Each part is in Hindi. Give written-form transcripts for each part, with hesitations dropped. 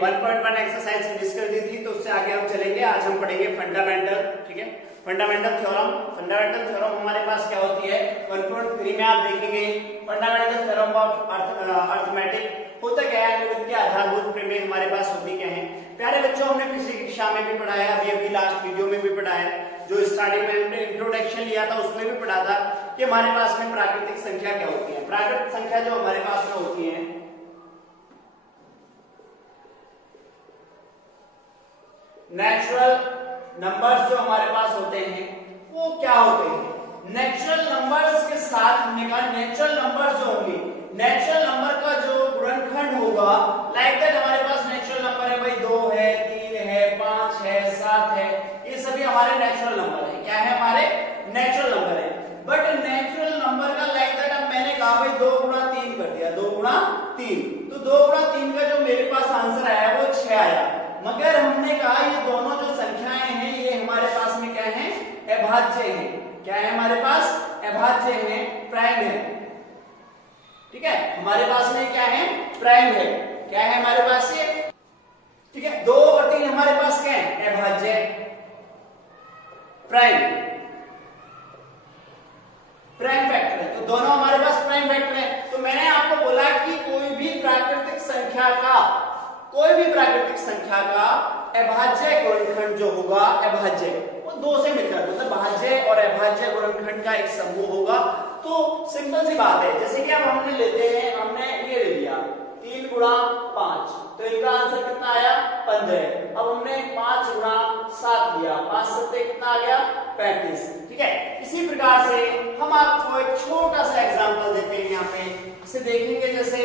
1.1 एक्सरसाइज फिनिश कर दी थी, तो उससे आगे हम चलेंगे। आज हम पढ़ेंगे फंडामेंटल। ठीक है, फंडामेंटल थ्योरम। फंडामेंटल थ्योरम हमारे पास क्या होती है, 1.3 में आप देखेंगे फंडामेंटल थ्योरम ऑफ अर्थमेटिक। होता क्या है, गणित के आधारभूत प्रमेय हमारे पास होती क्या है। प्यारे बच्चों, हमने पिछली कक्षा में भी पढ़ाया, अभी लास्ट वीडियो में भी पढ़ाया, जो स्टार्टिंग में हमने इंट्रोडक्शन लिया था उसमें भी पढ़ा था कि हमारे पास में प्राकृतिक संख्या क्या होती है। प्राकृतिक संख्या जो हमारे पास में होती है, नेचुरल नंबर्स जो हमारे पास होते हैं वो क्या होते हैं। नेचुरल नंबर्स के साथ हमने कहा नेचुरल नंबर्स जो होंगे, नेचुरल नंबर का जो गुणनखंड होगा, लाइक दैट हमारे पास नेचुरल नंबर है भाई 2 है, 3 है, 5 है, 7 है, ये सभी हमारे नेचुरल नंबर है। क्या है, हमारे नेचुरल नंबर है। बट नेचुरल नंबर का लाइक दैट अब मैंने कहा भाई 2 गुणा 3 कर दिया, 2 गुणा 3, तो 2 गुणा 3 का जो मेरे पास आंसर आया वो 6 आया। मगर हमने कहा ये दोनों जो संख्याएं हैं ये हमारे पास में क्या है, अभाज्य हैं। क्या है हमारे पास, अभाज्य हैं, प्राइम है। ठीक है, हमारे पास में क्या है, प्राइम है। क्या है हमारे पास ये, ठीक है, 2 और 3 हमारे पास क्या है, अभाज्य, प्राइम, प्राइम फैक्टर है। तो दोनों हमारे पास प्राइम फैक्टर है। तो मैंने आपको बोला कि कोई भी प्राकृतिक संख्या का अभाज्य गुणनखंड जो होगा, अभाज्य वो 2 से मिलकर, मतलब भाज्य और अभाज्य गुणनखंड का एक समूह होगा। तो सिंपल सी बात है, जैसे कि अब हमने लेते हैं, हमने ये ले लिया 3 गुणा 5, तो इनका आंसर कितना आया, 15। अब हमने 5 गुणा 7 लिया, 5 सत्ते कितना आ गया, 35। ठीक है, इसी प्रकार से हम आपको एक छोटा सा एग्जांपल देते हैं। यहाँ पे इसे देखेंगे, जैसे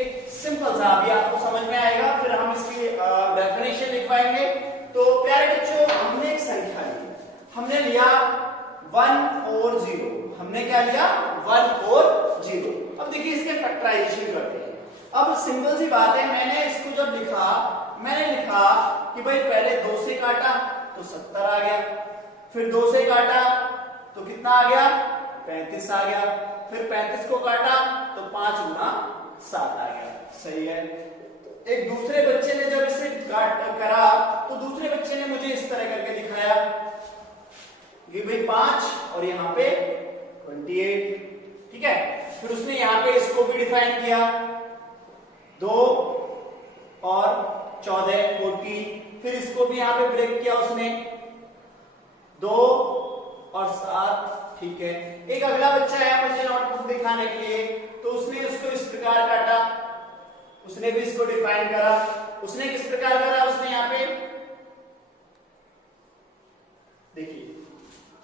एक सिंपल सा, अभी आपको समझ में आएगा, फिर हम इसकी डेफिनेशन लिखवाएंगे। तो प्यारे बच्चों, हमने एक संख्या ली, हमने लिया 1 और 0। हमने क्या लिया, 1 और 0। अब देखिए इसके फैक्टराइजेशन करते हैं। अब सिंपल सी बात है, मैंने इसको जब लिखा, मैंने लिखा कि भाई पहले 2 से काटा तो 70 आ गया, फिर 2 से काटा तो कितना आ गया, 35 आ गया, फिर 35 को काटा तो 5 गुना 7 आ गया। सही है। एक दूसरे बच्चे ने जब इसे करा तो दूसरे बच्चे ने मुझे इस तरह करके दिखाया कि भाई 5 और यहाँ पे 28। ठीक है, फिर उसने यहाँ पे इसको भी डिफाइन किया, 2 और 14 14, फिर इसको भी यहाँ पे ब्रेक किया उसने, 2 और 7। ठीक है, एक अगला बच्चा है मुझे नोटबुक दिखाने के लिए, तो उसने उसको इस प्रकार काटा, उसने भी इसको डिफाइन करा। उसने किस प्रकार करा, उसने यहाँ पे देखिए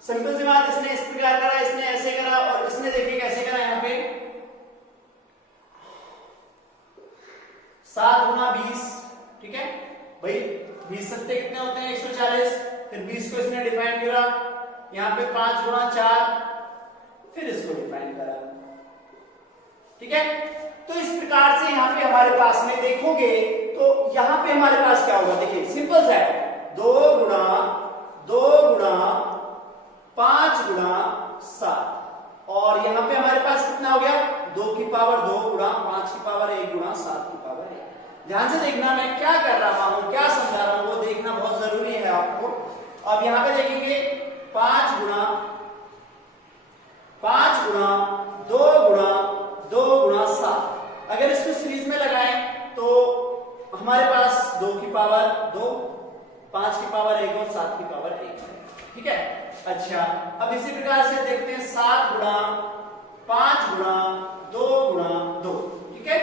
सिंपल सी बात, इसने इस प्रकार करा, इसने ऐसे करा, और इसने देखिए कैसे करा, यहाँ पे 7 गुना 20। ठीक है भाई, 20 सत्ते कितने होते हैं, 140। फिर 20 को इसने डिफाइन करा, यहाँ पे 5 गुना 4, फिर इसको डिफाइन करा। ठीक है, तो इस प्रकार से यहाँ पे हमारे पास में देखोगे तो यहाँ पे हमारे पास क्या होगा, देखिए सिंपल सा है, 2 गुणा 5 गुणा 7, और यहाँ पे हमारे पास कितना हो गया, 2 की पावर 2 गुणा 5 की पावर 1 गुणा 7 की पावर 1। ध्यान से देखना, मैं क्या कर रहा हूं, क्या समझा रहा हूं, वो देखना बहुत जरूरी है आपको। अब यहाँ पे देखेंगे 5 गुणा 2 गुणा 7, अगर इसको सीरीज में लगाएं तो हमारे पास 2 की पावर 2, 5 की पावर 1 और 7 की पावर 1। ठीक है, अच्छा, अब इसी प्रकार से देखते हैं 7 गुणा 5 गुणा 2 गुणा 2। ठीक है,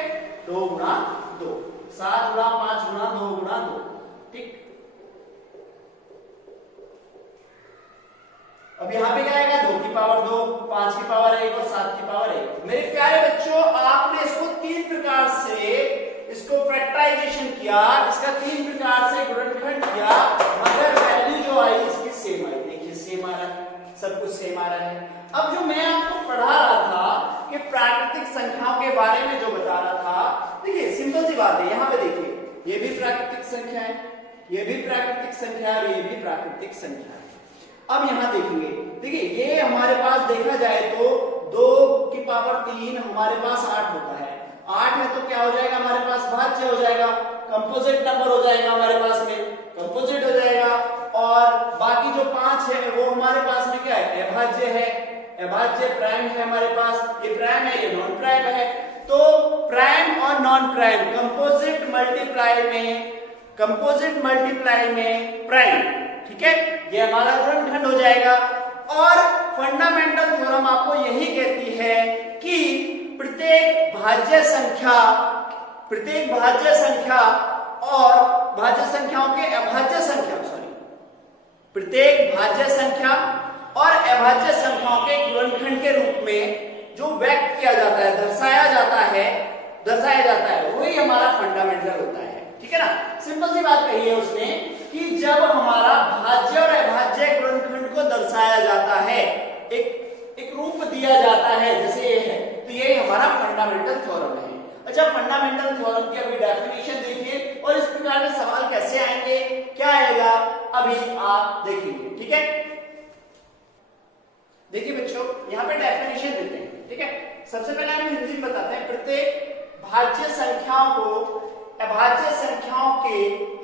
2 गुणा 2, 7 गुणा 5 गुणा 2 गुणा 2। ठीक, अब यहाँ पे क्या आएगा, 2 की पावर 2, 5 की पावर 1 और 7 की पावर 1। मेरे प्यारे बच्चों, आपने इसको 3 प्रकार से इसको फैक्टराइजेशन किया, इसका 3 प्रकार से गुणनखंड किया, मगर वैल्यू जो आई इसकी सेम आई। देखिए सेम आ रहा है, सब कुछ सेम आ रहा है। अब जो मैं आपको पढ़ा रहा था कि प्राकृतिक संख्याओं के बारे में जो बता रहा था, देखिए सिंपल सी बात है, यहाँ पे देखिए ये भी प्राकृतिक संख्या है, ये भी प्राकृतिक संख्या है, और ये भी प्राकृतिक संख्या है। अब यहां देखेंगे, देखिए ये हमारे पास देखा जाए तो 2 की पावर 3 हमारे पास 8 होता है, 8 है तो क्या हो जाएगा हमारे पास, भाज्य हो जाएगा। कंपोजिट नंबर हो जाएगा हमारे पास में, कंपोजिट हो जाएगा। और बाकी जो 5 है वो हमारे पास में क्या है, अभाज्य है, अभाज्य प्राइम है हमारे पास, ये प्राइम है ये नॉन प्राइम है। तो प्राइम और नॉन प्राइम कंपोजिट मल्टीप्लाई में प्राइम, ठीक है, ये हमारा गुणनखंड हो जाएगा। और फंडामेंटल थ्योरम आपको यही कहती है कि प्रत्येक भाज्य संख्या और भाज्य संख्याओं के अभाज्य संख्या, प्रत्येक भाज्य संख्या और अभाज्य संख्याओं के गुणनखंड के रूप में जो व्यक्त किया जाता है, दर्शाया जाता है वही हमारा फंडामेंटल होता है, ठीक है ना। सिंपल सी बात कही है उसने कि जब हमारा भाज्य और अभाज्य गुणनखंड को दर्शाया जाता है, एक रूप दिया जाता है जैसे ये है, तो ये हमारा फंडामेंटल थ्योरम है। अच्छा, फंडामेंटल थ्योरम की अभी डेफिनेशन देखिए और इस प्रकार के सवाल कैसे आएंगे, क्या आएगा, अभी आप देखेंगे, ठीक है। देखिए बच्चों, यहाँ पे डेफिनेशन देते हैं, ठीक है। सबसे पहले हम हिंदी में बताते हैं, प्रत्येक भाज्य संख्याओं को अभाज्य संख्याओं के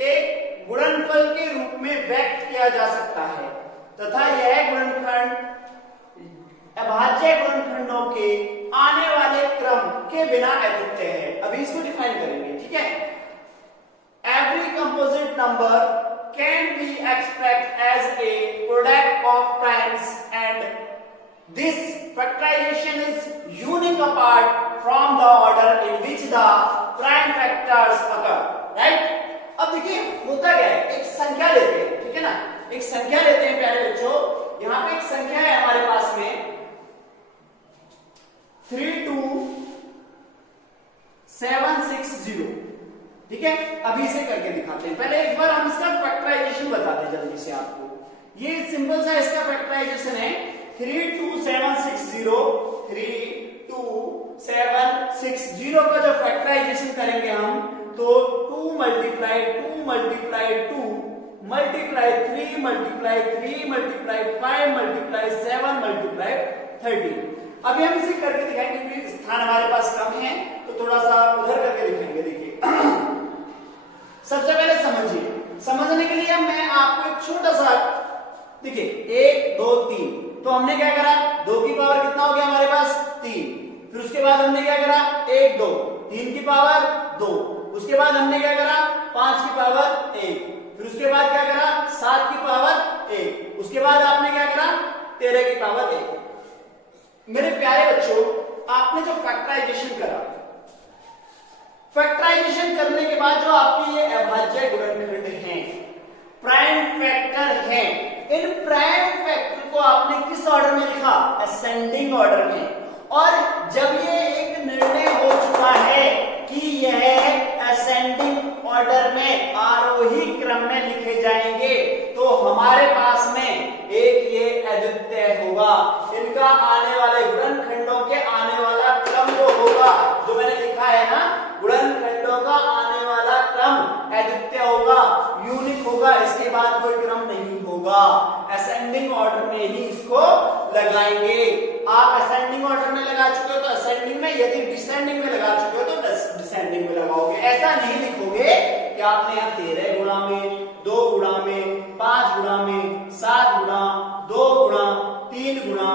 एक गुणनफल के रूप में व्यक्त किया जा सकता है तथा यह गुणनखंड अभाज्य गुणनखंडों के आने वाले क्रम के बिना अद्वितीय है। अभी इसको डिफाइन करेंगे, ठीक है। Every composite number can be expressed as a product of primes and this factorisation is unique apart from the order in which the prime factors occur, right. अब देखिए होता क्या है, एक संख्या लेते हैं, ठीक है ना, एक संख्या लेते हैं प्यारे बच्चों। यहां पे एक संख्या है हमारे पास में 32760, ठीक है। अभी इसे करके दिखाते हैं, पहले एक बार हम इसका फैक्टराइजेशन बताते हैं जल्दी से आपको। ये सिंपल सा इसका फैक्टराइजेशन है 32760 का जो फैक्टराइजेशन करेंगे हम, तो 2 multiply 2 multiply 2 multiply 3 multiply 3 multiply 5 multiply 7 multiply 30। अभी हम इसे करके दिखाएंगे क्योंकि स्थान हमारे पास कम है, तो थोड़ा सा उधर करके दिखाएंगे। देखिए सबसे पहले समझने के लिए मैं आपको एक छोटा सा, देखिए 1 2 3, तो हमने क्या करा, 2 की पावर कितना हो गया हमारे पास 3, फिर उसके बाद हमने क्या करा 1 2, 3 की पावर 2, उसके बाद हमने क्या करा 5 की पावर 1, फिर उसके बाद क्या करा 7 की पावर 1, उसके बाद आपने क्या करा 13 की पावर 1। मेरे प्यारे बच्चों, आपने जो फैक्टराइजेशन करा, फैक्टराइजेशन करने के बाद जो आपके ये अभाज्य गुणनखंड हैं, प्राइम फैक्टर हैं, इन प्राइम फैक्टर को आपने किस ऑर्डर में लिखा, असेंडिंग ऑर्डर में। और जब ये एक निर्णय हो चुका है कि यह असेंडिंग ऑर्डर में आरोही क्रम में लिखे जाएंगे, तो हमारे पास में एक ये अद्वितीय होगा। इनका आने वाले गुणनखंडों के आने वाला क्रम जो होगा, जो मैंने लिखा है ना, गुणनखंडों का आने वाला क्रम अद्वितीय होगा, यूनिक होगा, इसके बाद कोई क्रम नहीं होगा। असेंडिंग ऑर्डर में ही इसको लगाएंगे। आप असेंडिंग ऑर्डर में लगा चुके हो तो असेंडिंग में, यदि डिसेंडिंग में लगा चुके हो तो डिसेंडिंग में लगाओगे। ऐसा नहीं लिखोगे कि आपने यहाँ 13 गुणा में, 2 गुणा में, 5 गुणा में, 7 गुणा, 2 गुणा, 3 गुणा,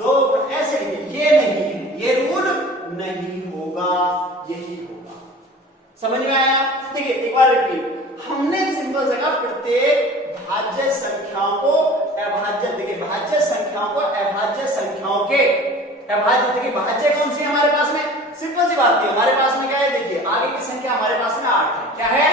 2 गुणा, ऐसे नहीं, ये नहीं, ये रूल नहीं होगा, यही होगा। समझ में आया? देखिए एक बार रिपीट, हमने सिंपल जगह प्रत्येक भाज्य संख्याओं को अभाज्य, देखिए भाज्य संख्याओं को अभाज्य संख्याओं के अभाज्य, देखिए भाज्य कौन सी है हमारे पास में, सिंपल सी बात है, हमारे पास में क्या है, देखिए आगे की संख्या हमारे पास में 8 है। क्या है?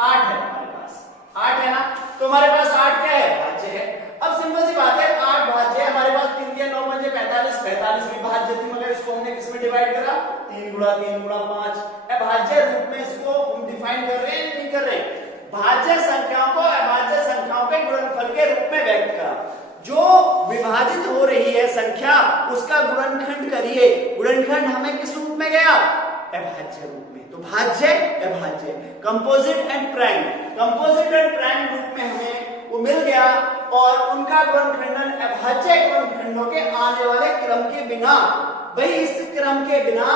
8 है हमारे पास, 8 है ना, तो हमारे पास 8 क्या है, भाज्य है। अब सिंपल सी बात है, 8 भाज्य है हमारे पास, 3 दिया 9 पंजे 45, 45 भी भाज्य थी, मगर इसको हमने किसमें डिवाइड करा, 3 गुणा 3 गुणा 5। अभाज्य रूप में इसको हम डिफाइन कर रहे हैं, नहीं कर रहे हैं, भाज्य संख्याओं को अभाज्य संख्याओं के गुणनफल के रूप में व्यक्त करा। जो विभाजित हो रही है संख्या, उसका गुणनखंड करिए, गुणनखंड हमें किस रूप में गया, अभाज्य रूप में। तो भाज्य अभाज्य, composite and prime, composite and prime रूप में हमें वो मिल गया, और उनका गुणनखंडन अभाज्य गुणनखंडों के आने वाले क्रम के बिना, भाई इस क्रम के बिना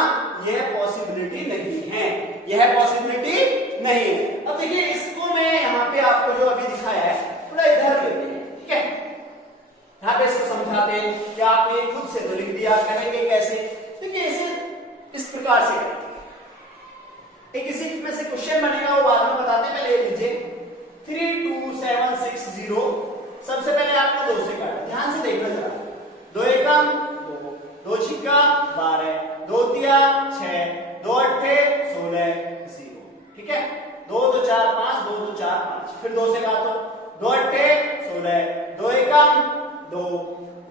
यह पॉसिबिलिटी नहीं है, यह पॉसिबिलिटी नहीं है। अब देखिए इसको मैं यहाँ पे आपको जो अभी दिखाया है थोड़ा इधर लेते हैं, ठीक है, यहाँ पे इसको समझाते हैं कि आपने खुद से तो लिख दिया, करेंगे कैसे? देखिए इसे इस प्रकार से करेंगे, एक इसी में से क्वेश्चन बनेगा वो बाद में बताते हैं, पहले ले लीजिए 32760। सबसे पहले आपको 2 से काटना, ध्यान से देखना जरा, 2 एकम 2, 2 छिक्का 12, 2 तिया 6, 2 अट्ठे 16, 0, ठीक है। 2 2 4 5, 2 2 4 5, फिर 2 से काटो, 2 अट्ठे 16, 2 एकम 2,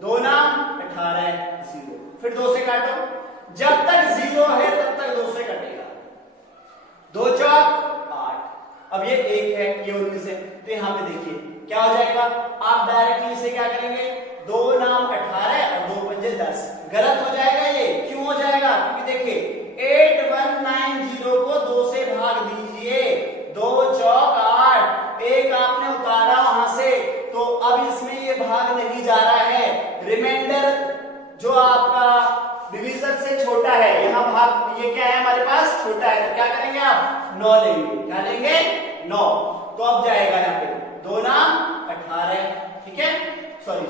2 नाम 18, 0, फिर 2 से काटो, जब तक 0 है तब तक 2 से कटेगा, 2 चौक 8, अब ये 1 है, ये 19 है, तो यहाँ पे देखिए क्या हो जाएगा, आप डायरेक्टली इसे क्या करेंगे, 2 नाम 18 और 2 पंजे 10, गलत हो जाएगा ये, क्यों हो जाएगा, क्योंकि देखिए 8190 को 2 से भाग दीजिए, 2 चौक 8, 1 आपने उतारा वहां से, तो अब इसमें ये भाग नहीं जा रहा है, रिमाइंडर जो आपका डिवीजन से छोटा है, यहाँ भाग ये क्या है हमारे पास छोटा है, तो क्या करेंगे आप 9 लेंगे, क्या लेंगे 9, तो अब जाएगा यहाँ पे 2 नाम 18, ठीक है, सॉरी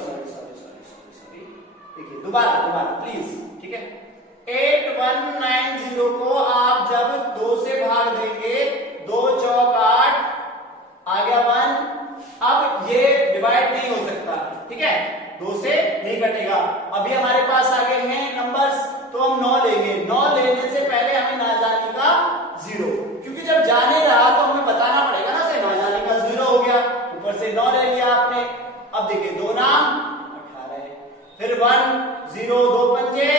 देखिए दोबारा प्लीज, ठीक है, 8190 को आप जब 2 से भाग देंगे, 2 चौक 8, आ गया 1, अब ये डिवाइड नहीं हो सकता, ठीक है, 2 से नहीं कटेगा। अभी हमारे पास आ गए हैं नंबर्स, तो हम 9 लेंगे, 9 लेने से पहले हमें ना जाने का 0, क्योंकि जब जाने रहा तो हमें बताना पड़ेगा ना, से ना जाने का 0 हो गया, ऊपर से 9 ले लिया आपने। अब देखिए 2 नाम 18, फिर 1 0, 2 पंजे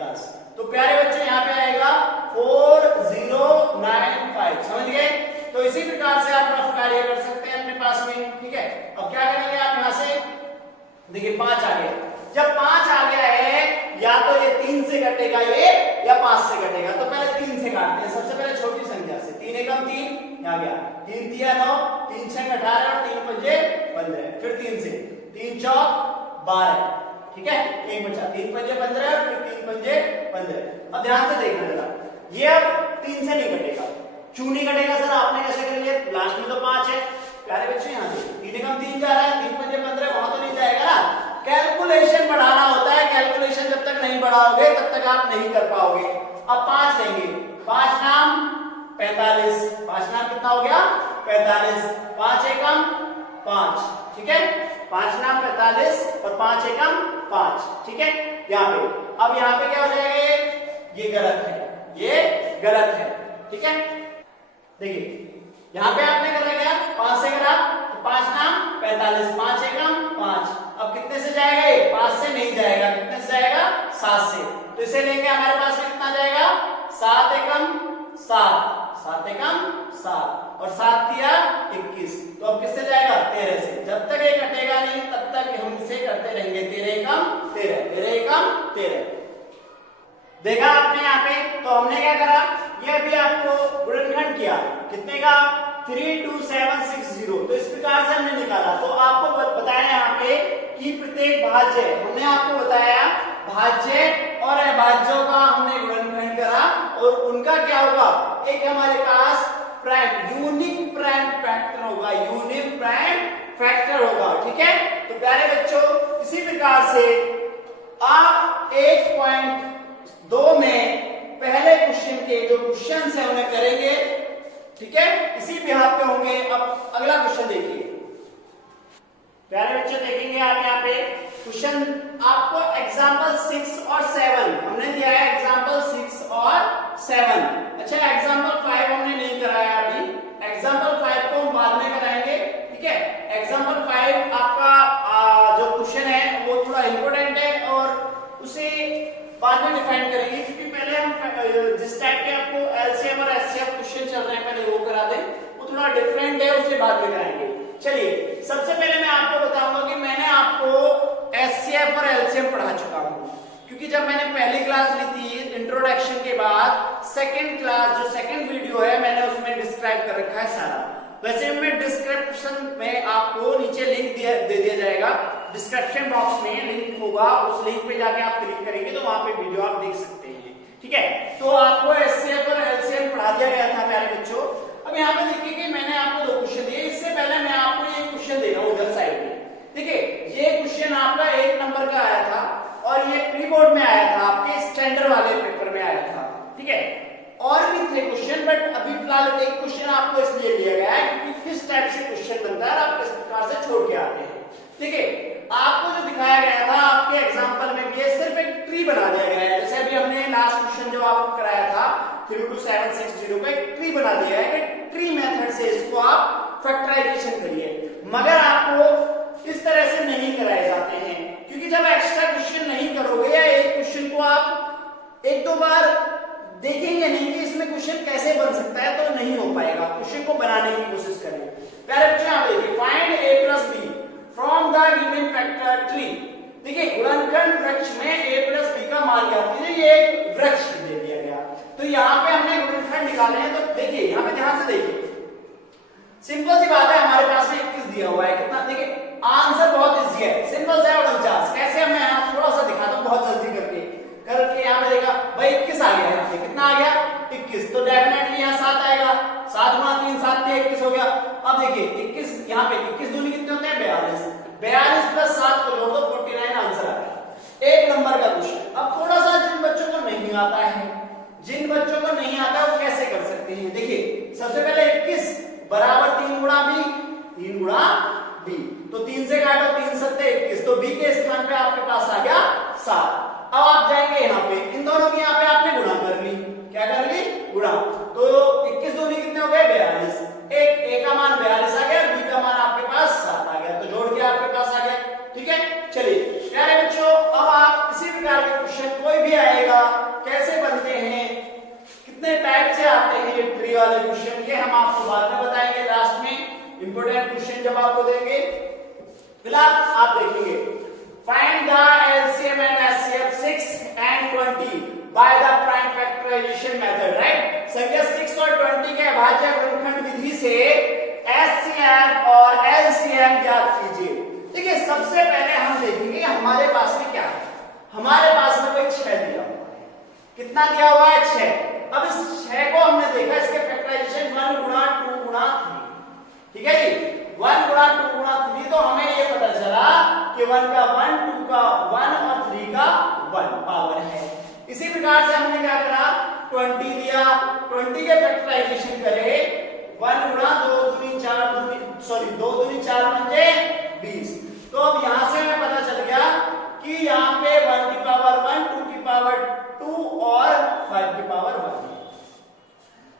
10, तो प्यारे बच्चों यहाँ पे आएगा 4095, समझ गए? तो इसी प्रकार से आप रफ कार्य कर सकते हैं अपने पास में, ठीक है। अब क्या करेंगे आप यहाँ से, देखिए 5 आ गया, जब 5 आ गया है, या तो ये 3 से कटेगा ये, या 5 से कटेगा, तो पहले 3 से काटते हैं, सबसे पहले छोटी संख्या से, 3 एकम 3, आ गया 3 तिया 9, 3 छक 18 और 3 पंजे 15, फिर 3 से, 3 चौक 12, ठीक है, 1 बचा, 3 पंजे 15 और फिर 3 पंजे 15। अब ध्यान से देखना जरा, ये अब 3 से नहीं कटेगा, क्यों नहीं कटेगा सर, आपने कैसे कर लिया, लास्ट में तो 5 है, प्यारे बच्चे यहाँ से 3 एकम 3 जा रहा है, 3 पंजे 15, वहां तो नहीं जाएगा ना, कैलकुलेशन बढ़ाना होता है, कैलकुलेशन जब तक नहीं बढ़ाओगे तब तक आप नहीं कर पाओगे। अब 5 लेंगे, 5 नाम 45, 5 नाम कितना हो गया 45, 5 एकम 5, ठीक है, 5 नाम 45 और 5 एकम 5, ठीक है, यहाँ पे। अब यहाँ पे क्या हो जाएगा, ये गलत है, ये गलत है, ठीक है, देखिए यहाँ पे आपने करा क्या, 5 से करा, तो 5 नाम 45, 5 एकम 5, अब कितने से जाएगा ये, 5 से नहीं जाएगा, कितने से जाएगा 7 से, तो इसे लेंगे हमारे पास में कितना जाएगा 7 एकम 7, 7 एकम 7 और 7 तिया 21, तो अब किससे जाएगा 13 से, जब तक ये कटेगा नहीं तब तक हम इसे करते रहेंगे, 13 एकम 13, 13 एकम 13। देखा आपने यहाँ पे, तो हमने क्या करा, ये अभी आपको गुणनखंड किया, कितने का 32760, तो इस प्रकार से हमने निकाला। तो आपको बताया यहाँ पे कि प्रत्येक भाज्य, हमने आपको बताया भाज्य और अभाज्यों का हमने गुणनखंड करा, और उनका क्या होगा, एक हमारे पास प्राइम यूनिक प्राइम फैक्टर होगा, यूनिक प्राइम फैक्टर होगा, ठीक है। तो प्यारे बच्चों इसी प्रकार से आप 1.2 में पहले क्वेश्चन के जो क्वेश्चन है उन्हें करेंगे, ठीक है, इसी बिहार पे होंगे। अब अगला क्वेश्चन देखिए प्यारे बच्चे, देखेंगे आप यहाँ पे क्वेश्चन आपको एग्जांपल 6 और 7 हमने दिया है, एग्जांपल 6 और 7। अच्छा एग्जांपल 5 हमने नहीं कराया अभी, एग्जांपल 5 को हम बाद में कराएंगे, ठीक है। एग्जांपल 5 आपका जो क्वेश्चन है वो थोड़ा इंपॉर्टेंट है और उसे बाद में डिफाइन करेंगे, क्योंकि पहले हम जिस टाइप के आपको एलसीएम और एचसीएफ क्वेश्चन चल रहे हैं पहले वो करा दें, वो थोड़ा डिफरेंट है, उसे बाद में कराएंगे। चलिए सबसे पहले मैं आपको बताऊंगा कि मैंने आपको एचसीएफ और एलसीएम पढ़ा चुका हूं, क्योंकि जब मैंने पहली क्लास ली थी इंट्रोडक्शन के बाद, सेकंड क्लास जो सेकंड वीडियो है मैंने उसमें डिस्क्राइब कर रखा है सारा। वैसे मैं डिस्क्रिप्शन में आपको नीचे लिंक दे दिया जाएगा, डिस्क्रिप्शन बॉक्स में लिंक होगा, उस लिंक पे जाके आप क्लिक करेंगे तो वहां पे वीडियो आप देख सकते हैं, ठीक है। तो आपको एचसीएफ और एलसीएम पढ़ा दिया गया था प्यारे बच्चों। अब यहाँ पे देखिए कि मैंने आपको दो क्वेश्चन दिए, इससे पहले मैं आपको ये क्वेश्चन दे रहा हूँ उधर साइड में। देखिए ये क्वेश्चन आपका 1 नंबर का आया था और ये प्री बोर्ड में आया था, आपके स्टैंडर्ड वाले पेपर में आया था, ठीक है। और भी थे क्वेश्चन, बट अभी फिलहाल एक क्वेश्चन आपको इसलिए दिया गया है क्योंकि किस टाइप से क्वेश्चन बनता है और आप किस प्रकार से छोड़ के आते हैं। देखिए आपको जो दिखाया गया था आपके एग्जांपल में भी सिर्फ एक ट्री बना दिया गया है। जैसे अभी हमने लास्ट क्वेश्चन जो आपको कराया था 32760 का एक ट्री बना दिया है कि ट्री मेथड से इसको आप फैक्टराइजेशन करिए, मगर आपको इस तरह से नहीं कराए जाते हैं क्योंकि जब एक्स्ट्रा क्वेश्चन नहीं करोगे या एक क्वेश्चन को आप एक दो बार देखेंगे नहीं कि इसमें क्वेश्चन कैसे बन सकता है तो नहीं हो पाएगा। क्वेश्चन को बनाने की कोशिश करें। प्यारे बच्चों यहाँ देखिए find a plus b from the given factor tree। देखिए गुणनखंड वृक्ष में a plus b का मान ज्ञात कीजिए, ये एक वृक्ष दे दिया गया। तो यहाँ पे हमने गुणनखंड निकाले हैं, तो देखिए यहाँ पे ध्यान से देखिए, सिंपल सी बात है, हमारे पास में 21 दिया हुआ है। कितना? देखिए आंसर बहुत इजी है, सिंपल सा 49। कैसे? मैं यहाँ थोड़ा सा दिखाता हूँ बहुत जल्दी करके यहाँ पे देखा भाई 21 आ गया, यहाँ पे कितना आ गया 21, तो डेफिनेटली यहाँ 7 आएगा। 7 गुणा 3 7 में 21 हो गया। अब देखिए 21 यहाँ पे 21 दूनी कितने होते हैं 42, 42 प्लस 7 को जोड़ दो 49 आंसर आ गया। 1 नंबर का क्वेश्चन। अब थोड़ा सा जिन बच्चों को नहीं आता है, जिन बच्चों को नहीं आता है वो कैसे कर सकते हैं? देखिए सबसे पहले 21 बराबर 3 गुणा b, 3 गुणा b, तो 3 से काटो 3 सत्ते 21, तो b के स्थान पे आपके पास आ गया 7। अब आप जाएंगे यहाँ पे, इन दोनों की यहाँ पे आपने गुणा कर ली। क्या कर ली? गुणा। तो 21 दूनी कितने हो गए 42, a का मान 42 आ गया, b का मान आपके पास 7 आ गया, तो जोड़ के आपके पास आ गया। ठीक है, चलिए प्यारे बच्चों, अब आप किसी प्रकार के क्वेश्चन कोई भी आएगा कैसे बनते हैं, कितने टाइप से आते हैं ये ट्री वाले क्वेश्चन, ये हम आपको बाद में बताएंगे लास्ट में, इंपोर्टेंट क्वेश्चन जब आपको देंगे। फिलहाल आप देखेंगे find the LCM and HCF 6 and 20 by the prime factorisation method, right. संख्या 6 और 20 के अभाज्य गुणनखंड विधि से एचसीएफ और एलसीएम ज्ञात कीजिए। देखिए सबसे पहले हम देखेंगे हमारे पास में क्या है। हमारे पास में कोई 6 दिया हुआ है। कितना दिया हुआ है? 6। अब इस 6 को हमने देखा, इसके फैक्टराइजेशन 1 गुणा 2 गुणा 3, ठीक है जी, 1 गुणा 2 गुणा 3, तो हमें ये पता चला कि 1 का 1, 2 का 1 और 3 का 1 पावर है। इसी प्रकार से हमने क्या करा, 20 दिया, 20 के फैक्टराइजेशन करे 1 गुणा 2 दूनी 4 दूनी 2 दूनी 4 पंजे 20। तो अब यहां से हमें पता चल गया कि यहाँ पे 1 की पावर 1, 2 की पावर 2 और 5 की पावर 1।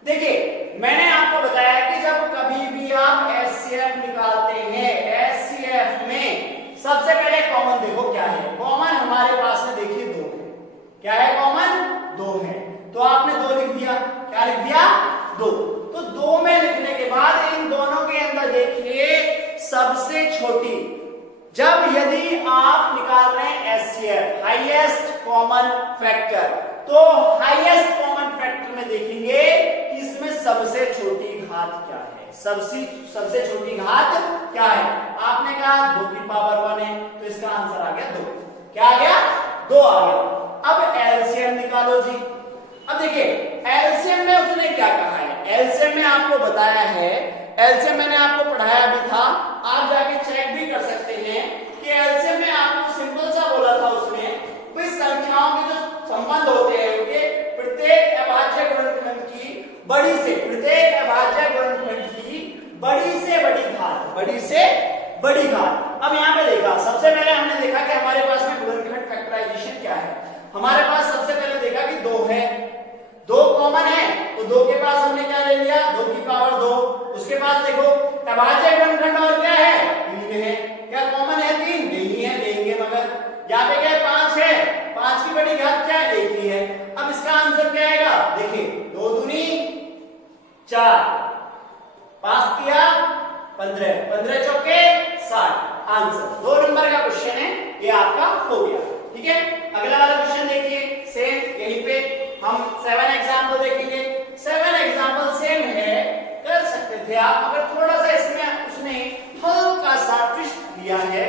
देखिए मैंने आपको बताया कि जब कभी भी आप एचसीएफ निकालते हैं, एचसीएफ में सबसे पहले कॉमन देखो क्या है। कॉमन हमारे पास में देखिए 2 है। क्या है? कॉमन 2 है, तो आपने 2 लिख दिया। क्या लिख दिया? 2। तो 2 में लिखने के बाद इन दोनों के अंदर देखिए सबसे छोटी, जब यदि आप निकाल रहे हैं एचसीएफ हाईएस्ट कॉमन फैक्टर, तो हाईएस्ट कॉमन फैक्टर में देखेंगे कि इसमें सबसे छोटी घात क्या है। सबसे छोटी घात क्या है? आपने कहा 2 की पावर 1 है, तो इसका आंसर आ गया 2। क्या आ गया? 2 आ गया। अब एलसीएम निकालो जी। अब देखिए एलसीएम में उसने क्या कहा है, एलसीएम में आपको बताया है, एलसीएम मैंने आपको पढ़ाया भी था, आप जाके चेक भी कर सकते हैं कि एलसीएम में आपको सिंपल सा बोला था उसने, भाई संख्याओं के जो संबंध होते हैं उनके प्रत्येक अभाज्य गुणनखंड की बड़ी से, प्रत्येक अभाज्य गुणनखंड की बड़ी से बड़ी घात, बड़ी से बड़ी घात। अब यहाँ पे देखा, सबसे पहले हमने देखा कि हमारे पास में गुणनखंड फैक्टराइजेशन क्या है। हमारे पास सबसे पहले देखा कि 2 है, 2 कॉमन है, तो 2 के पास हमने क्या ले लिया 2 की पावर 2। उसके बाद देखो अभाज्य गुणनखंड और क्या है 3 है। क्या कॉमन है 3? नहीं है, लेंगे मगर। यहाँ पे क्या 5 है, 5 की बड़ी घात क्या है 1 ही है। अब इसका आंसर क्या आएगा? देखिए 2 दूनी 4, 5 किया 15, 15 चौके 60, आंसर 2 नंबर का क्वेश्चन है, ये आपका हो गया। ठीक है, अगला वाला क्वेश्चन देखिए, सेम यहीं पे हम 7 एग्जांपल देखेंगे। 7 एग्जांपल सेम है, कर सकते थे आप, मगर थोड़ा सा इसमें उसने हल्का सा ट्विस्ट दिया है।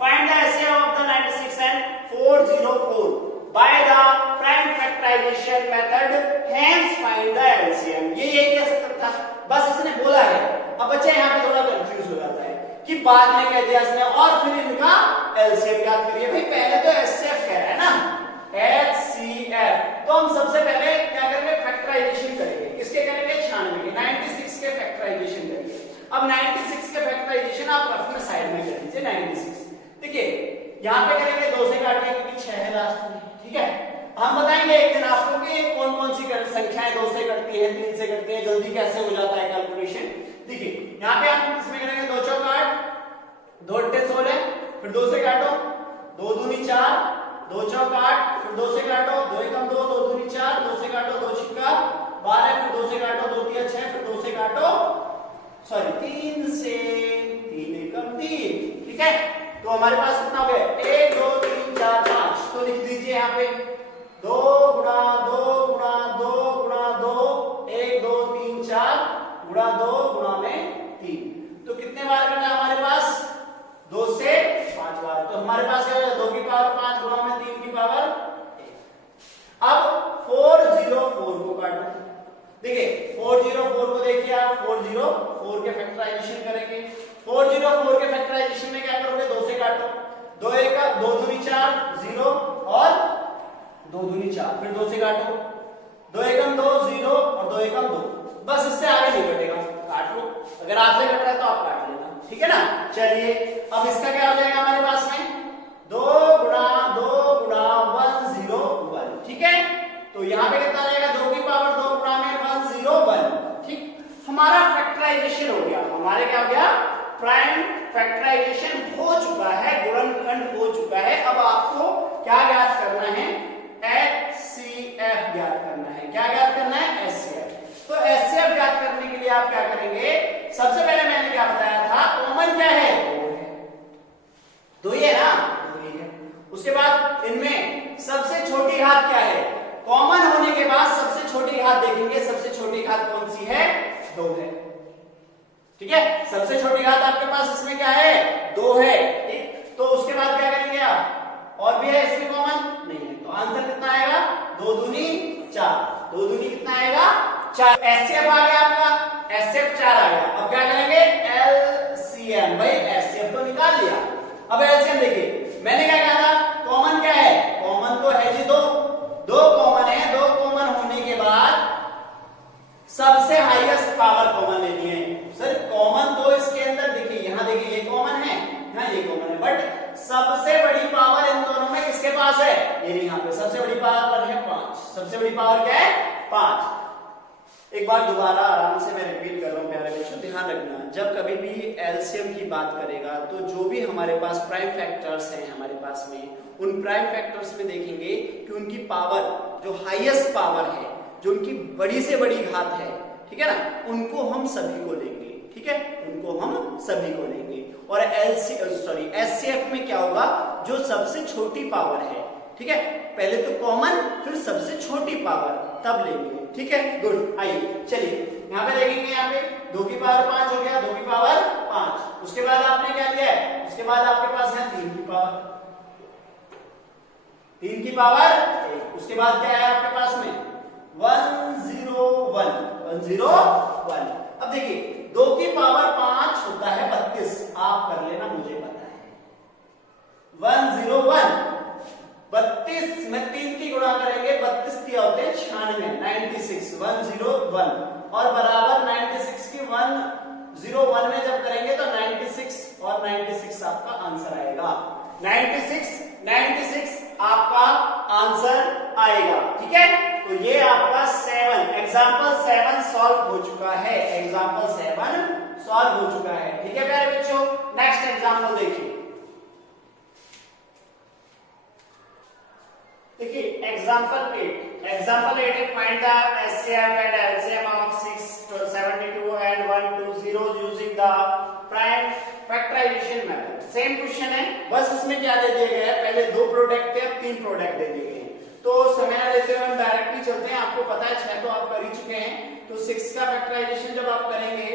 Find the HCF of the 96 and 404 by the prime factorisation method, hence find the LCM. ये कह सकता था, बस बाद में कह दिया इसने, और फिर इनका एलसीएम ज्ञात करिए। भाई पहले तो एचसीएफ कह रहा है ना, HCF, तो हम सबसे पहले क्या करेंगे, फैक्टराइजेशन करेंगे। किसके करेंगे, 96 के, 96 के फैक्टराइजेशन करेंगे। अब 96 के फैक्टराइजेशन आप रफ में साइड में कर दीजिए। 96 देखिए यहाँ पे करेंगे 2 से काटिए क्योंकि 6 है लास्ट में, ठीक है। हम बताएंगे एक दिन आपको कि कौन कौन सी संख्याएं 2 से कटती है, 3 से कटती है, जल्दी कैसे हो जाता है कैलकुलेशन। देखिए यहाँ पे हम इसमें करेंगे 2 चौक 8, 2 अट्ठे 16, फिर 2 से काटो, 2 दूनी 4, 2 चौक 8, फिर 2 से काटो, 2 एकम 2, 2 दूनी 4, 2 से काटो, 2 छिक्का 12, फिर 2 से काटो, 2 तिया 6, फिर 2 से काटो, सॉरी 3 से 3 एकम 3, ठीक है। तो हमारे पास कितना हो गया, 1 2 3 4 5, तो लिख दीजिए यहाँ पे 2 गुणा 2 गुणा 2 गुणा 2, 1 2 3 4 गुणा 2 गुणा में 3, तो कितने बार करना है हमारे पास, 2 से 5 बार। तो हमारे पास क्या है, 2 की पावर 5 गुणा में 3 की पावर 1। अब 404 को काटो, देखिए 404 को देखिए आप, 404 के फैक्टराइजेशन करेंगे। 404 के फैक्टराइजेशन में क्या करोगे, 2 से काटो, 2 एक 2 दूनी 4 0 और 2 दूनी 4, फिर 2 से काटो, 2 एकम 2 0 और 2 एकम 2, बस इससे आगे नहीं कटेगा, काट लो। अगर आपसे कट रहा है तो आप काट लेना, ठीक है ना। चलिए अब इसका क्या हो जाएगा हमारे पास में, 2 गुणा 2 गुणा 1 0 1, ठीक है। तो यहाँ पे कितना रहेगा, 2 की पावर 2 गुणा में 1 0 1, ठीक। हमारा फैक्टराइजेशन हो गया, हमारे क्या हो गया, प्राइम फैक्टराइजेशन हो चुका है, गुणनखंड हो चुका है। अब आपको क्या ज्ञात करना है, HCF ज्ञात करना है। क्या ज्ञात करना है, HCF। तो HCF ज्ञात करने के लिए आप क्या करेंगे, सबसे पहले मैंने क्या बताया था, कॉमन क्या है, 2 ही है ना, 2 ही है। उसके बाद इनमें सबसे छोटी घात क्या है, कॉमन होने के बाद सबसे छोटी घात देखेंगे, सबसे छोटी घात कौन सी है, 2 है, ठीक है। सबसे छोटी घात आपके पास इसमें क्या है, 2 है, ठीक। तो उसके बाद क्या करेंगे आप, और भी है इसमें कॉमन नहीं है, तो आंसर कितना आएगा, 2 दूनी 4, 2 दूनी कितना आएगा 4। एचसीएफ आ गया आपका, एचसीएफ 4 आ गया। अब क्या करेंगे, एलसीएम, भाई एचसीएफ तो निकाल लिया, अब एलसीएम देखिए मैंने क्या कहा था, कॉमन क्या है, कॉमन तो है जी 2 कॉमन है, 2 कॉमन होने के बाद सबसे हाईएस्ट पावर कॉमन लेनी है। सर कॉमन तो इसके अंदर देखिए, यहाँ देखिए ये कॉमन है, यहाँ ये कॉमन है, बट सबसे बड़ी पावर इन दोनों में किसके पास है, ये यहाँ पे सबसे बड़ी पावर है 5, सबसे बड़ी पावर क्या है 5। एक बार दोबारा आराम से मैं रिपीट कर रहा हूँ प्यारे बच्चों, ध्यान रखना, जब कभी भी एलसीएम की बात करेगा तो जो भी हमारे पास प्राइम फैक्टर्स हैं हमारे पास में, उन प्राइम फैक्टर्स में देखेंगे कि उनकी पावर जो हाईएस्ट पावर है, जो उनकी बड़ी से बड़ी घात है, ठीक है ना, उनको हम सभी को लेंगे, ठीक है, उनको हम सभी को लेंगे। और एचसीएफ में क्या होगा, जो सबसे छोटी पावर है, ठीक है, पहले तो कॉमन फिर सबसे छोटी पावर तब लेंगे, ठीक है, गुड। आइए चलिए यहाँ पे देखेंगे, यहाँ पे 2 की पावर 5 हो गया, 2 की पावर 5। उसके बाद आपने क्या लिया है, उसके बाद आपके पास है 3 की पावर, 3 की पावर 1। उसके बाद क्या है आपके पास में 101, 101। अब देखिए 2 की पावर 5 होता है 32, आप कर लेना, मुझे पता है 101, 32 में 3 की गुणा करेंगे, 32 दिया होते हैं 96, 96 101, और बराबर 96 की 101 में जब करेंगे तो 96 और 96 आपका आंसर आएगा, 96 आपका आंसर आएगा, ठीक है। तो ये आपका 7 एग्जांपल 7 सॉल्व हो चुका है, एग्जांपल 7 सॉल्व हो चुका है, ठीक है प्यारे बच्चों। नेक्स्ट एग्जांपल देखिए, देखिए example 8 find the HCF and LCM of 672 and 120 using the prime factorisation method. Same question है, बस इसमें क्या दे दिया गया है, पहले 2 प्रोडक्ट थे, अब 3 प्रोडक्ट दे दिए गए हैं। तो समय लेते हुए हम डायरेक्टली चलते हैं, आपको पता है 6 तो आप कर ही चुके हैं। तो 6 का फैक्टराइजेशन जब आप करेंगे,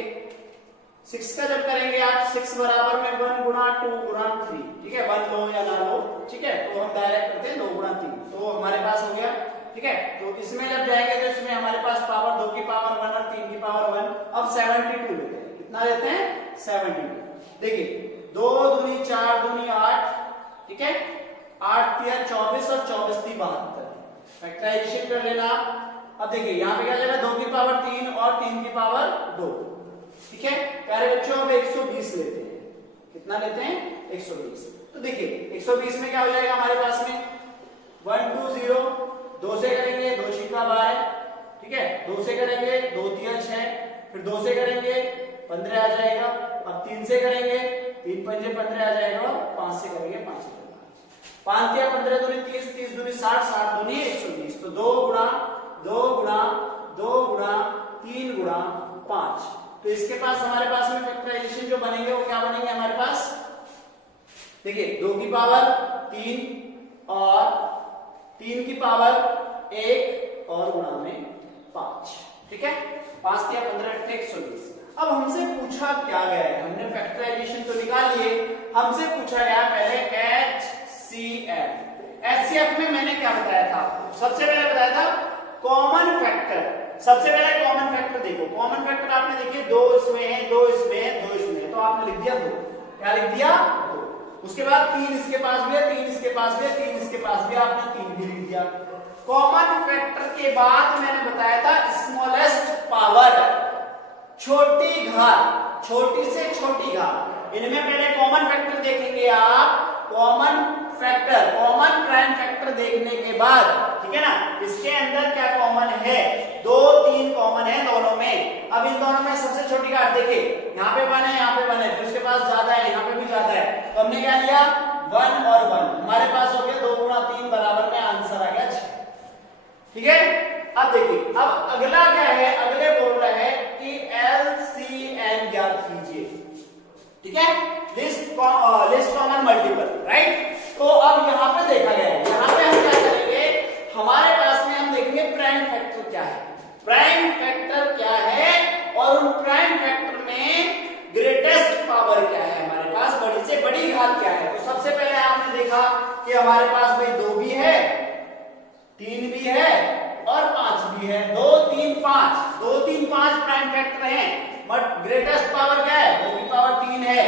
6 का जब करेंगे आप 6 बराबर में 1 गुणा 2 गुणा 3, ठीक है, 1 लो या ना लो, ठीक है, तो हम डायरेक्ट करते हैं 2 गुणा 3, तो हमारे पास हो गया, ठीक है। तो इसमें जब जाएंगे तो इसमें हमारे पास पावर 2 की पावर 1 और 3 की पावर 1, अब 72 लेते हैं, कितना लेते हैं 72। देखिए 2 दूनी 4 दूनी 8, ठीक है, 8 तिया 24 और 24 ती 72, फैक्टराइजेशन कर लेना। अब देखिए यहाँ पे क्या जाएगा, 2 की पावर 3 और 3 की पावर 2, ठीक है। प्यारे बच्चों अब 120 लेते हैं, कितना लेते हैं 120। तो देखिए 120 में क्या हो जाएगा हमारे पास में 1 2 0, 2 से करेंगे 2 छिक्का 12, ठीक है, 2 से करेंगे 2 तिया 6, फिर 2 से करेंगे 15 आ जाएगा, अब 3 से करेंगे 3 पंजे 15 आ जाएगा, और 5 से करेंगे 5 5 तिया 15 दूनी 30, 30 दूनी 60, 60 दूनी 120। तो 2 गुणा 2 गुणा 2 गुणा 3 गुणा 5। तो इसके पास हमारे पास में फैक्टराइजेशन जो बनेंगे वो क्या बनेंगे हमारे पास, देखिए 2 की पावर 3 और 3 की पावर 1 और गुणा में 5, ठीक है। 5 तिया 15 120। अब हमसे पूछा क्या गया है, हमने फैक्टराइजेशन तो निकाल लिए, हमसे पूछा गया पहले HCF। HCF में मैंने क्या बताया था आपको, सबसे पहले बताया था कॉमन फैक्टर। सबसे पहले कॉमन फैक्टर देखो, कॉमन फैक्टर आपने देखिए 2 इसमें है, 2 इसमें है, 2 इसमें है, तो आपने लिख दिया 2, क्या लिख दिया 2। उसके बाद 3 इसके पास भी है, 3 इसके पास भी है, 3 इसके पास भी है, आपने 3 भी लिख दिया। कॉमन फैक्टर के बाद मैंने बताया था स्मॉलेस्ट पावर, छोटी घात, छोटी से छोटी घात। इनमें पहले कॉमन फैक्टर देखेंगे आप, common factor, common prime factor देखने के बाद, ठीक है ना, इसके अंदर क्या कॉमन है, 2 3 कॉमन है दोनों में। अब इन दोनों में सबसे छोटी घात देखिए, यहाँ पे 1 है, यहाँ पे 1 है, फिर उसके पास ज्यादा है, यहाँ पे भी ज्यादा है, तो हमने क्या लिया 1 और 1, हमारे पास हो गया 2 गुणा 3 बराबर में आंसर आ गया 6, ठीक है। अब देखिए अब अगला क्या है, अगले बोल रहे हैं कि LCM ज्ञात कीजिए, ठीक है, लिस्ट कॉमन मल्टीपल, राइट। तो अब यहाँ पे देखा गया है, यहाँ पे हम क्या करेंगे, हमारे पास में हम देखेंगे प्राइम फैक्टर क्या है, प्राइम फैक्टर क्या है, और उन प्राइम फैक्टर में ग्रेटेस्ट पावर क्या है, हमारे पास बड़ी से बड़ी घात क्या है। तो सबसे पहले आपने देखा कि हमारे पास भाई 2 भी है, 3 भी है और 5 भी है, 2 3 5, 2 3 5 प्राइम फैक्टर हैं, बट ग्रेटेस्ट पावर क्या है, 2 की पावर 3 है,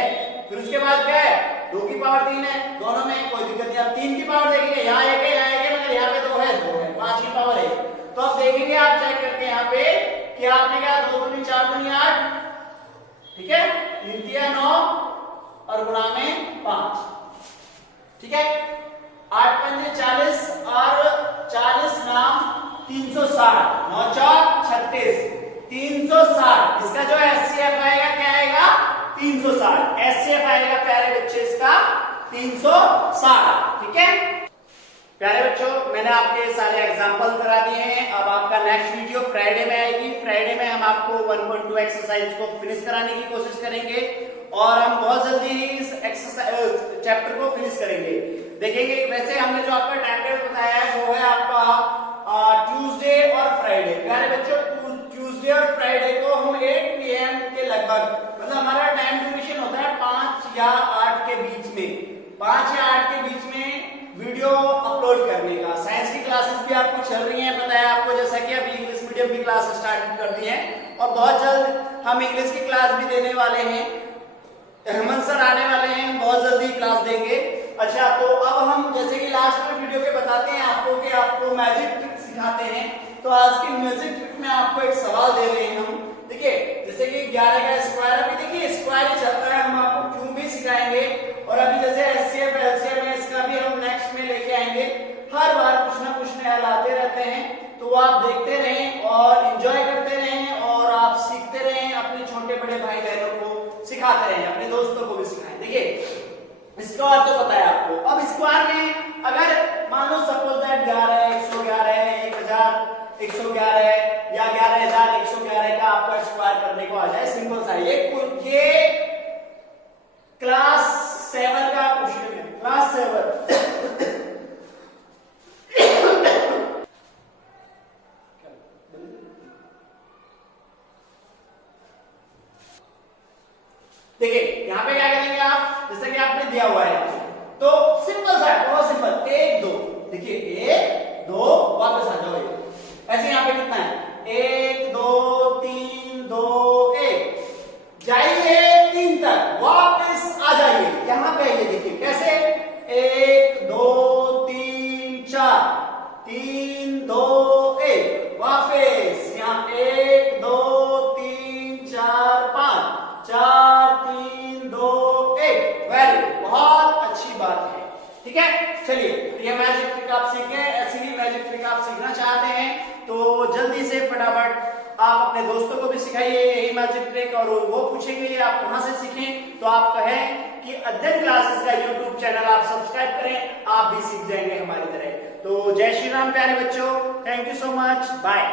फिर उसके बाद क्या है 2 की पावर 3 है, दोनों में कोई दिक्कत नहीं। अब 3 की पावर देखेंगे, यहाँ 1 है, यहाँ 1 है, मगर यहाँ पे 2 है, 2 है, 5 की पावर 1। तो अब देखेंगे आप चेक करके यहाँ पे कि आपने क्या 2 दूनी 4 दूनी 8, ठीक है, 3 तिया 9 और गुणा में 5, ठीक है, 8 पंजे 40 और 40 नाम 360, 9 4 36, 360। इसका जो HCF आएगा क्या आएगा 360, HCF आएगा प्यारे बच्चे इसका 360, ठीक है। प्यारे बच्चों मैंने आपके सारे एग्जांपल करा दिए हैं, अब आपका नेक्स्ट वीडियो फ्राइडे में आएगी। फ्राइडे में हम आपको 1.2 एक्सरसाइज को फिनिश कराने की कोशिश करेंगे और हम बहुत जल्दी इस एक्सरसाइज चैप्टर को फिनिश करेंगे, देखेंगे। वैसे हमने जो आपका टाइम टेबल बताया है वो है आपका ट्यूसडे और फ्राइडे। प्यारे बच्चों ट्यूसडे और फ्राइडे को हम 8 PM के लगभग, मतलब हमारा टाइम ड्यूरेशन होता है 5 या 8 के बीच में, 5 या 8 के बीच में वीडियो अपलोड करने का। साइंस की क्लासेस भी आपको चल रही हैं, बताया आपको, जैसा कि अभी इंग्लिश मीडियम की क्लास स्टार्ट कर दी है और बहुत जल्द हम इंग्लिश की क्लास भी देने वाले हैं। हेमंत सर आने वाले हैं, बहुत जल्दी क्लास देंगे। अच्छा, तो अब हम जैसे कि लास्ट में वीडियो के बताते हैं आपको कि आपको मैजिक ट्रिक सिखाते हैं, तो आज की मैजिक ट्रिक में आपको एक सवाल दे रहे हैं हम। देखिए जैसे कि 11 का स्क्वायर, अभी देखिए स्क्वायर ही चल रहा है, हम आपको क्यूब भी सिखाएंगे और अभी जैसे HCF LCM है इसका भी हम नेक्स्ट में लेके आएंगे। हर बार कुछ ना कुछ नया लाते रहते हैं, तो आप देखते रहें और एंजॉय करते रहें और आप सीखते रहें, अपने छोटे बड़े भाई बहनों को सिखाते रहें, अपने दोस्तों को भी सिखाएं। देखिए स्क्वायर तो पता है आपको, अब स्क्वायर में अगर मान लो सपोज दैट 11 111 है, 1111 है या 11111 का आपका स्क्वायर करने को आ जाए, सिंपल सा ये क्लास 7 का क्वेश्चन है, क्लास 7। देखिए यहां पे क्या करेंगे आप, जैसे कि आपने दिया हुआ है तो सिंपल सा है, बहुत सिंपल, 1 2, देखिए 1 2 वापस आ जाओ, ऐसे यहां पे कितना है 1 2 3 2 1। 3 2 1 वापस यहाँ 1 2 3 4 5 4 3 2 1 वेरी बहुत अच्छी बात है। ठीक है, चलिए ये मैजिक ट्रिक आप सीखें। ऐसी ही मैजिक ट्रिक आप सीखना चाहते हैं तो जल्दी से फटाफट आप अपने दोस्तों को भी सिखाइए यही मैजिक ट्रिक, और वो पूछेंगे आप कहां से सीखें तो आप कहें कि अध्ययन क्लासेस का यूट्यूब चैनल आप सब्सक्राइब करें, आप भी सीख जाएंगे हमारी तरह। तो जय श्री राम प्यारे बच्चों, thank you so much, bye.